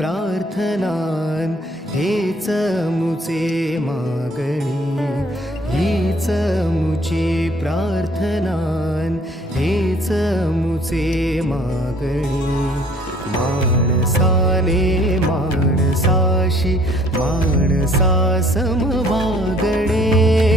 प्रार्थनान हेच मुचे मागणी, हीच मुची प्रार्थनान हेच मुचे मागणी. माणसाने माणसाशी माणसा समवागणे.